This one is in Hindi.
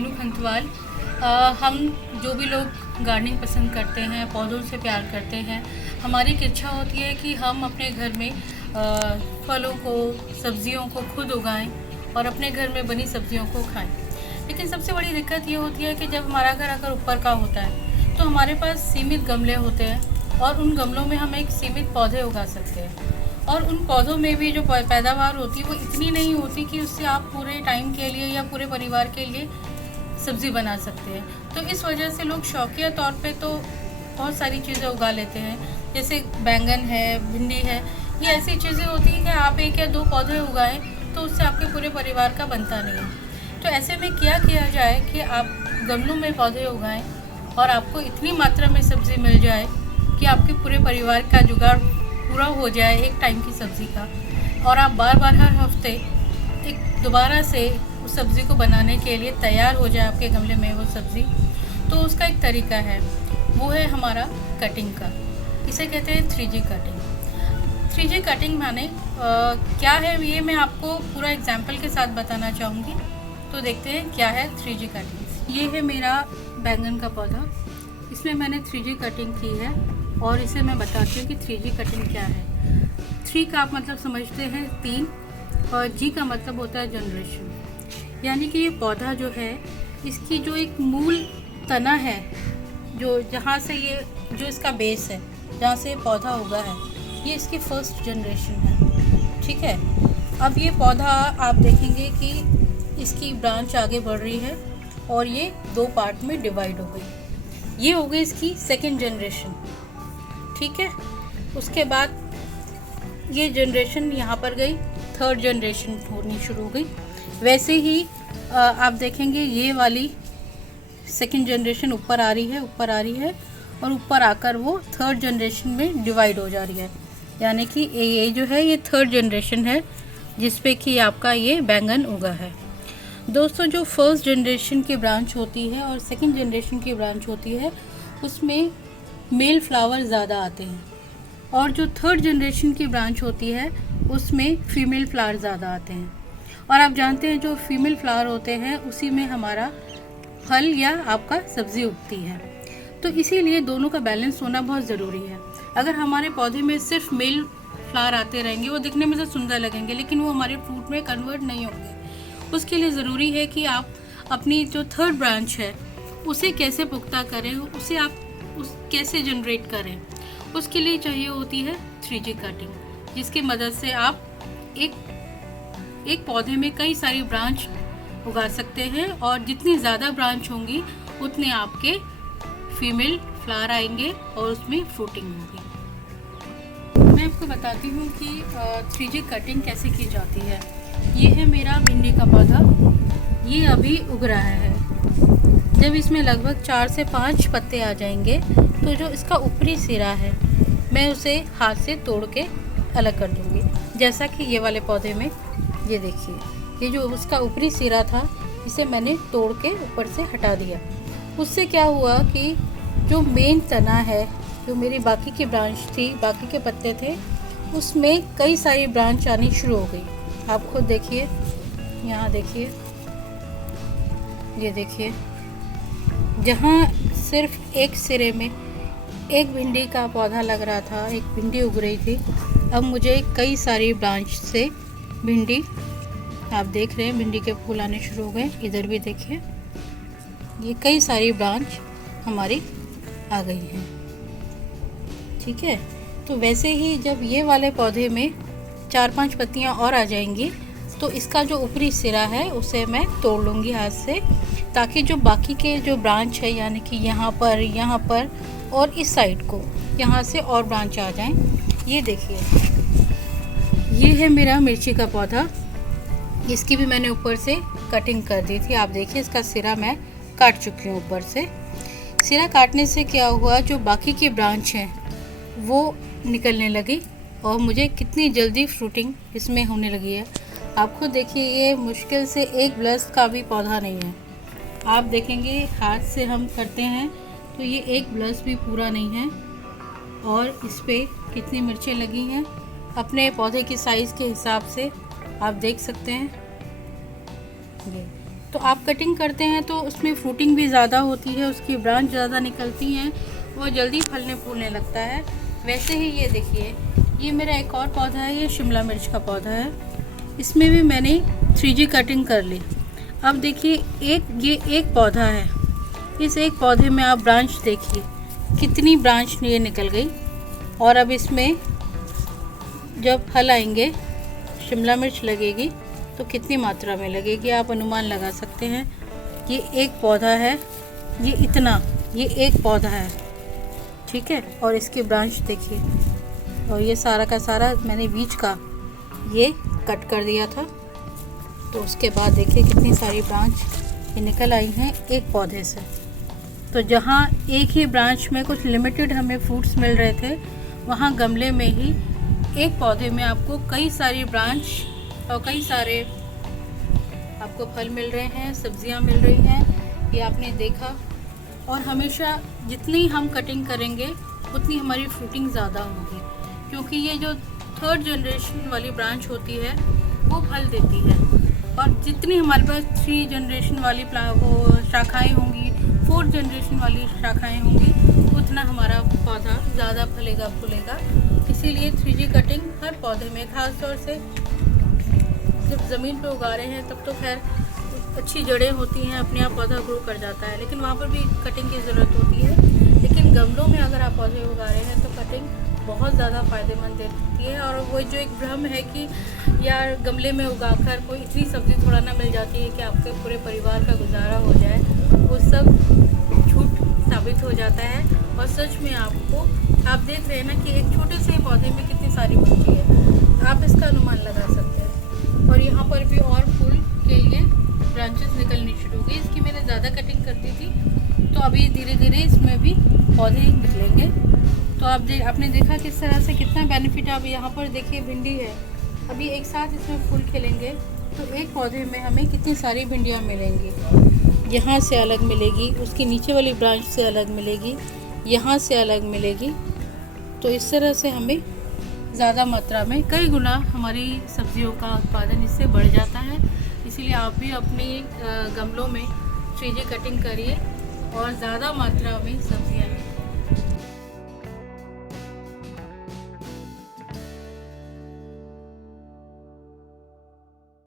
रेनू खंतवाल। हम जो भी लोग गार्डनिंग पसंद करते हैं, पौधों से प्यार करते हैं, हमारी एक इच्छा होती है कि हम अपने घर में फलों को, सब्जियों को खुद उगाएं और अपने घर में बनी सब्जियों को खाएं। लेकिन सबसे बड़ी दिक्कत ये होती है कि जब हमारा घर अगर ऊपर का होता है तो हमारे पास सीमित गमले होते हैं और उन गमलों में हम एक सीमित पौधे उगा सकते हैं, और उन पौधों में भी जो पैदावार होती है वो इतनी नहीं होती कि उससे आप पूरे टाइम के लिए या पूरे परिवार के लिए सब्ज़ी बना सकते हैं। तो इस वजह से लोग शौकिया तौर पे तो बहुत सारी चीज़ें उगा लेते हैं, जैसे बैंगन है, भिंडी है। ये ऐसी चीज़ें होती हैं कि आप एक या दो पौधे उगाएं तो उससे आपके पूरे परिवार का बनता नहीं है। तो ऐसे में क्या किया जाए कि आप गमलों में पौधे उगाएं और आपको इतनी मात्रा में सब्ज़ी मिल जाए कि आपके पूरे परिवार का जुगाड़ पूरा हो जाए एक टाइम की सब्ज़ी का, और आप बार बार हर हफ्ते एक दोबारा से उस सब्ज़ी को बनाने के लिए तैयार हो जाए आपके गमले में वो सब्ज़ी। तो उसका एक तरीका है, वो है हमारा कटिंग का। इसे कहते हैं 3G कटिंग। 3G कटिंग माने क्या है, ये मैं आपको पूरा एग्जाम्पल के साथ बताना चाहूँगी। तो देखते हैं क्या है 3G कटिंग। ये है मेरा बैंगन का पौधा, इसमें मैंने 3G कटिंग की है और इसे मैं बताती हूँ कि 3G कटिंग क्या है। 3 का आप मतलब समझते हैं 3, और G का मतलब होता है जनरेशन। यानी कि ये पौधा जो है, इसकी जो एक मूल तना है, जो जहाँ से ये जो इसका बेस है, जहाँ से पौधा उगा है, ये इसकी फर्स्ट जनरेशन है। ठीक है, अब ये पौधा आप देखेंगे कि इसकी ब्रांच आगे बढ़ रही है और ये 2 पार्ट में डिवाइड हो गई। ये हो गई इसकी सेकेंड जनरेशन। ठीक है, उसके बाद ये जनरेशन यहाँ पर गई, थर्ड जनरेशन होनी शुरू हो गई। वैसे ही आप देखेंगे ये वाली सेकेंड जनरेशन ऊपर आ रही है और ऊपर आकर वो थर्ड जनरेशन में डिवाइड हो जा रही है। यानी कि ये जो है ये थर्ड जनरेशन है जिस पे कि आपका ये बैंगन उगा है। दोस्तों, जो फर्स्ट जनरेशन की ब्रांच होती है और सेकेंड जनरेशन की ब्रांच होती है, उसमें मेल फ्लावर ज़्यादा आते हैं, और जो थर्ड जनरेशन की ब्रांच होती है उसमें फीमेल फ्लावर ज़्यादा आते हैं। और आप जानते हैं जो फीमेल फ्लावर होते हैं उसी में हमारा फल या आपका सब्ज़ी उगती है। तो इसीलिए दोनों का बैलेंस होना बहुत ज़रूरी है। अगर हमारे पौधे में सिर्फ मेल फ्लावर आते रहेंगे, वो दिखने में तो सुंदर लगेंगे लेकिन वो हमारे फ्रूट में कन्वर्ट नहीं होंगे। उसके लिए ज़रूरी है कि आप अपनी जो थर्ड ब्रांच है उसे कैसे पुख्ता करें, उसे आप कैसे जनरेट करें। उसके लिए चाहिए होती है 3G कटिंग, जिसकी मदद से आप एक पौधे में कई सारी ब्रांच उगा सकते हैं, और जितनी ज़्यादा ब्रांच होंगी उतने आपके फीमेल फ्लावर आएंगे और उसमें फ्रूटिंग होगी। मैं आपको बताती हूँ कि 3G कटिंग कैसे की जाती है। ये है मेरा भिंडी का पौधा, ये अभी उग रहा है। जब इसमें लगभग 4 से 5 पत्ते आ जाएंगे तो जो इसका ऊपरी सिरा है मैं उसे हाथ से तोड़ के अलग कर दूंगी। जैसा कि ये वाले पौधे में ये देखिए, ये जो उसका ऊपरी सिरा था इसे मैंने तोड़ के ऊपर से हटा दिया। उससे क्या हुआ कि जो मेन तना है, जो मेरी बाकी की ब्रांच थी, बाकी के पत्ते थे, उसमें कई सारी ब्रांच आनी शुरू हो गई। आप खुद देखिए, यहाँ देखिए, ये देखिए, जहाँ सिर्फ एक सिरे में एक भिंडी का पौधा लग रहा था, एक भिंडी उग रही थी, अब मुझे कई सारी ब्रांच से भिंडी, आप देख रहे हैं भिंडी के फूल आने शुरू हो गए। इधर भी देखिए, ये कई सारी ब्रांच हमारी आ गई हैं। ठीक है, तो वैसे ही जब ये वाले पौधे में 4-5 पत्तियां और आ जाएंगी तो इसका जो ऊपरी सिरा है उसे मैं तोड़ लूँगी हाथ से, ताकि जो बाकी के जो ब्रांच है, यानी कि यहाँ पर और इस साइड को, यहाँ से और ब्रांच आ जाएं। ये देखिए, ये है मेरा मिर्ची का पौधा, इसकी भी मैंने ऊपर से कटिंग कर दी थी। आप देखिए, इसका सिरा मैं काट चुकी हूँ ऊपर से। सिरा काटने से क्या हुआ, जो बाकी की ब्रांच हैं वो निकलने लगी और मुझे कितनी जल्दी फ्रूटिंग इसमें होने लगी है। आप खुद देखिए, ये मुश्किल से 1 ब्लस का भी पौधा नहीं है। आप देखेंगे हाथ से हम करते हैं तो ये 1 ब्लस भी पूरा नहीं है, और इस पे कितनी मिर्चें लगी हैं। अपने पौधे की साइज़ के हिसाब से आप देख सकते हैं। तो आप कटिंग करते हैं तो उसमें फ्रूटिंग भी ज़्यादा होती है, उसकी ब्रांच ज़्यादा निकलती हैं और जल्दी फलने फूलने लगता है। वैसे ही ये देखिए, ये मेरा एक और पौधा है, ये शिमला मिर्च का पौधा है। इसमें भी मैंने 3G कटिंग कर ली। अब देखिए ये एक पौधा है, इस एक पौधे में आप ब्रांच देखिए कितनी ब्रांच ये निकल गई। और अब इसमें जब फल आएंगे, शिमला मिर्च लगेगी तो कितनी मात्रा में लगेगी आप अनुमान लगा सकते हैं। ये एक पौधा है, ये इतना, ये एक पौधा है, ठीक है। और इसकी ब्रांच देखिए, और ये सारा का सारा मैंने बीच का ये कट कर दिया था। तो उसके बाद देखिए कितनी सारी ब्रांच ये निकल आई हैं एक पौधे से। तो जहाँ एक ही ब्रांच में कुछ लिमिटेड हमें फ्रूट्स मिल रहे थे, वहाँ गमले में ही एक पौधे में आपको कई सारी ब्रांच और कई सारे आपको फल मिल रहे हैं, सब्जियां मिल रही हैं, ये आपने देखा। और हमेशा जितनी हम कटिंग करेंगे उतनी हमारी फ्रूटिंग ज़्यादा होगी, क्योंकि ये जो 3rd जनरेशन वाली ब्रांच होती है वो फल देती है। और जितनी हमारे पास 3 जनरेशन वाली वो शाखाएँ होंगी, 4th जनरेशन वाली शाखाएँ होंगी, उतना हमारा पौधा ज़्यादा फलेगा फूलेगा। इसीलिए 3G कटिंग हर पौधे में, ख़ास तौर से जब ज़मीन पे उगा रहे हैं तब तो खैर अच्छी जड़ें होती हैं, अपने आप पौधा ग्रो कर जाता है, लेकिन वहाँ पर भी कटिंग की ज़रूरत होती है। लेकिन गमलों में अगर आप पौधे उगा रहे हैं तो कटिंग बहुत ज़्यादा फ़ायदेमंद देती है। और वो जो एक भ्रम है कि यार गमले में उगाकर कोई इतनी सब्ज़ी थोड़ा ना मिल जाती है कि आपके पूरे परिवार का गुजारा हो जाए, वो सब झूठ साबित हो जाता है। और सच में आप देख रहे हैं ना कि एक छोटे से पौधे में कितनी सारी बनती है, आप इसका अनुमान लगा सकते हैं। और यहाँ पर भी और फूल के लिए ब्रांचेस निकलनी शुरू हो गई। इसकी मैंने ज़्यादा कटिंग कर दी थी, तो अभी धीरे धीरे इसमें भी पौधे निकलेंगे। तो आपने देखा किस तरह से कितना बेनिफिट है। अब यहाँ पर देखिए भिंडी है, अभी एक साथ इसमें फूल खिलेंगे तो एक पौधे में हमें कितनी सारी भिंडियाँ मिलेंगी। यहाँ से अलग मिलेगी, उसकी नीचे वाली ब्रांच से अलग मिलेगी, यहाँ से अलग मिलेगी। तो इस तरह से हमें ज़्यादा मात्रा में कई गुना हमारी सब्जियों का उत्पादन इससे बढ़ जाता है। इसीलिए आप भी अपने गमलों में 3G कटिंग करिए और ज़्यादा मात्रा में सब्जियाँ